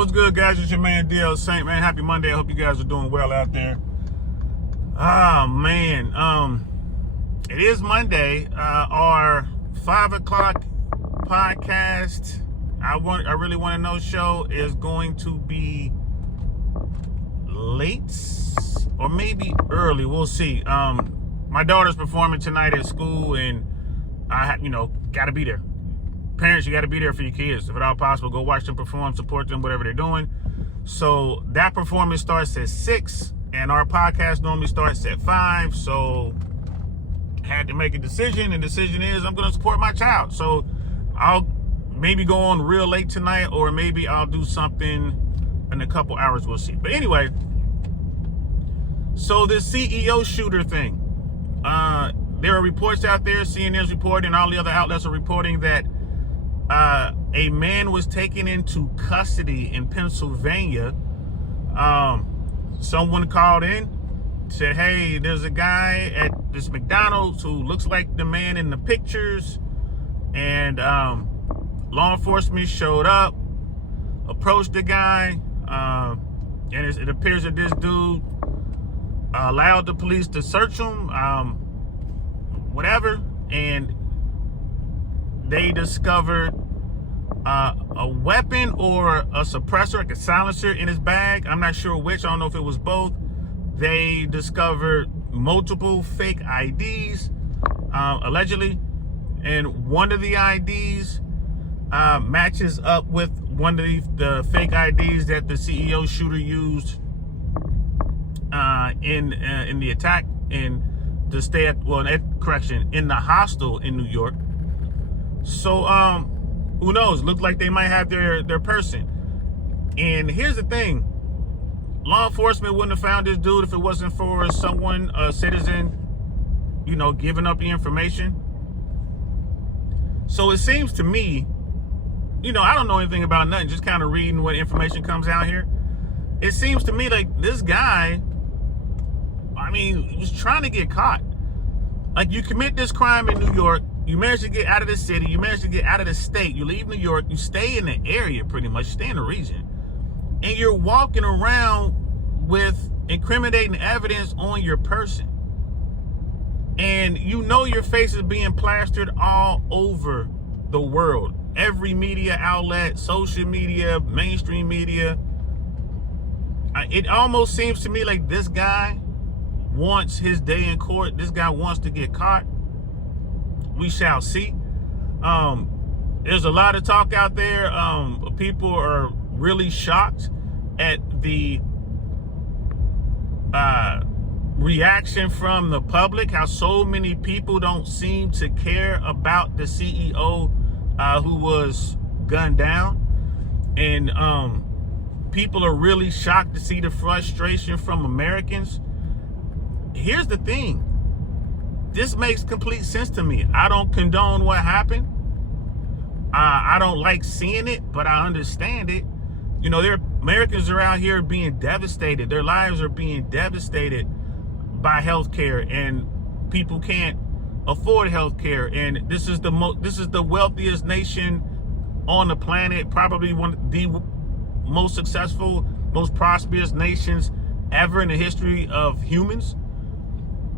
What's good, guys? It's your man DL Saint, man. Happy Monday. I hope you guys are doing well out there. Ah, man. It is Monday. Our 5 o'clock podcast, I really want to know show is going to be late or maybe early. We'll see. My daughter's performing tonight at school, and I got to be there. Parents, you got to be there for your kids. If at all possible, go watch them perform, support them, whatever they're doing. So that performance starts at 6, and our podcast normally starts at 5. So I had to make a decision, and the decision is I'm going to support my child. So I'll maybe go on real late tonight, or maybe I'll do something in a couple hours. We'll see. But anyway, so this CEO shooter thing, there are reports out there, CNN's reporting, and all the other outlets are reporting that a man was taken into custody in Pennsylvania. Someone called in, said, hey, there's a guy at this McDonald's who looks like the man in the pictures. And law enforcement showed up, approached the guy, and it appears that this dude allowed the police to search him, whatever, and they discovered a weapon or a suppressor, like a silencer, in his bag. I'm not sure which. I don't know if it was both. They discovered multiple fake IDs, allegedly, and one of the IDs matches up with one of the fake IDs that the CEO shooter used in the attack in the state, in the hostel in New York. So who knows? Looked like they might have their person. And here's the thing: law enforcement wouldn't have found this dude if it wasn't for someone, a citizen, giving up the information. So it seems to me, I don't know anything about nothing, just kind of reading what information comes out here. It seems to me like this guy, was trying to get caught. Like, you commit this crime in New York, you manage to get out of the city, you manage to get out of the state, you leave New York, you stay in the area pretty much, stay in the region, and you're walking around with incriminating evidence on your person. And your face is being plastered all over the world. Every media outlet, social media, mainstream media. It almost seems to me like this guy wants his day in court. This guy wants to get caught. We shall see. There's a lot of talk out there. People are really shocked at the reaction from the public, how so many people don't seem to care about the CEO who was gunned down. And people are really shocked to see the frustration from Americans. Here's the thing. This makes complete sense to me. I don't condone what happened. I don't like seeing it, but I understand it. Americans are out here being devastated. Their lives are being devastated by healthcare, and people can't afford healthcare. And this is the wealthiest nation on the planet, probably one of the most successful, most prosperous nations ever in the history of humans.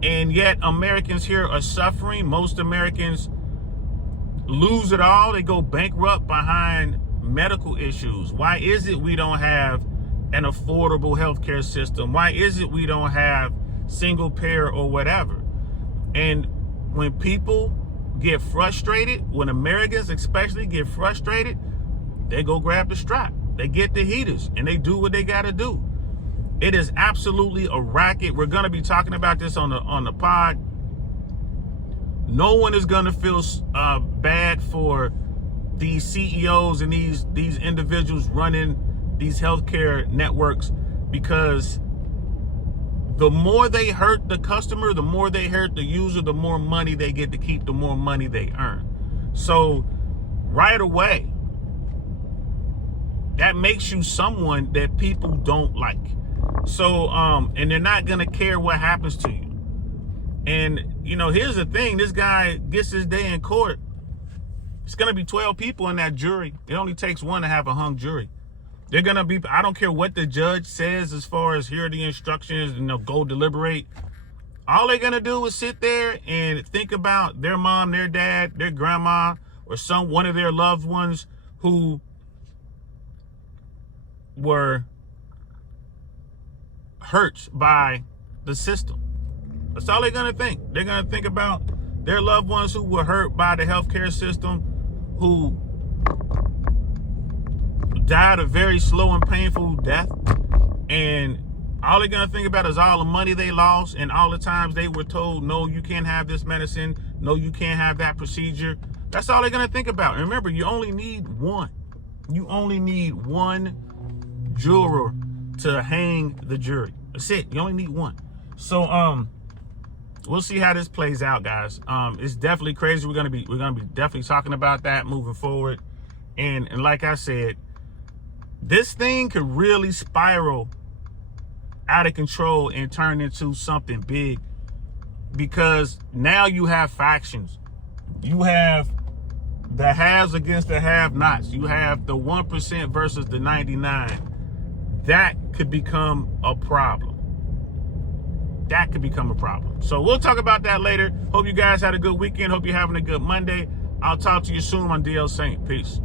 And yet Americans here are suffering. Most Americans lose it all. They go bankrupt behind medical issues. Why is it we don't have an affordable healthcare system? Why is it we don't have single payer or whatever? And when people get frustrated, when Americans especially get frustrated, they go grab the strap. They get the heaters and they do what they got to do. It is absolutely a racket. We're going to be talking about this on the pod. No one is going to feel bad for these CEOs and these individuals running these healthcare networks, because the more they hurt the customer, the more they hurt the user, the more money they get to keep, the more money they earn. So right away, that makes you someone that people don't like. So, and they're not going to care what happens to you. And, here's the thing. This guy gets his day in court. It's going to be 12 people in that jury. It only takes one to have a hung jury. They're gonna be, I don't care what the judge says as far as here are the instructions, go deliberate. All they're gonna do is sit there and think about their mom, their dad, their grandma, or one of their loved ones who were hurt by the system. That's all they're gonna think. They're gonna think about their loved ones who were hurt by the healthcare system, who died a very slow and painful death, and all they're gonna think about is all the money they lost and all the times they were told, no, you can't have this medicine, no, you can't have that procedure. That's all they're gonna think about. And remember, you only need one. You only need one juror to hang the jury. That's it. You only need one. So we'll see how this plays out, guys. It's definitely crazy. We're gonna be definitely talking about that moving forward. And like I said, this thing could really spiral out of control and turn into something big, because now you have factions. You have the haves against the have-nots. You have the 1% versus the 99. That could become a problem. That could become a problem. So we'll talk about that later. Hope you guys had a good weekend. Hope you're having a good Monday. I'll talk to you soon on DL Saint. Peace.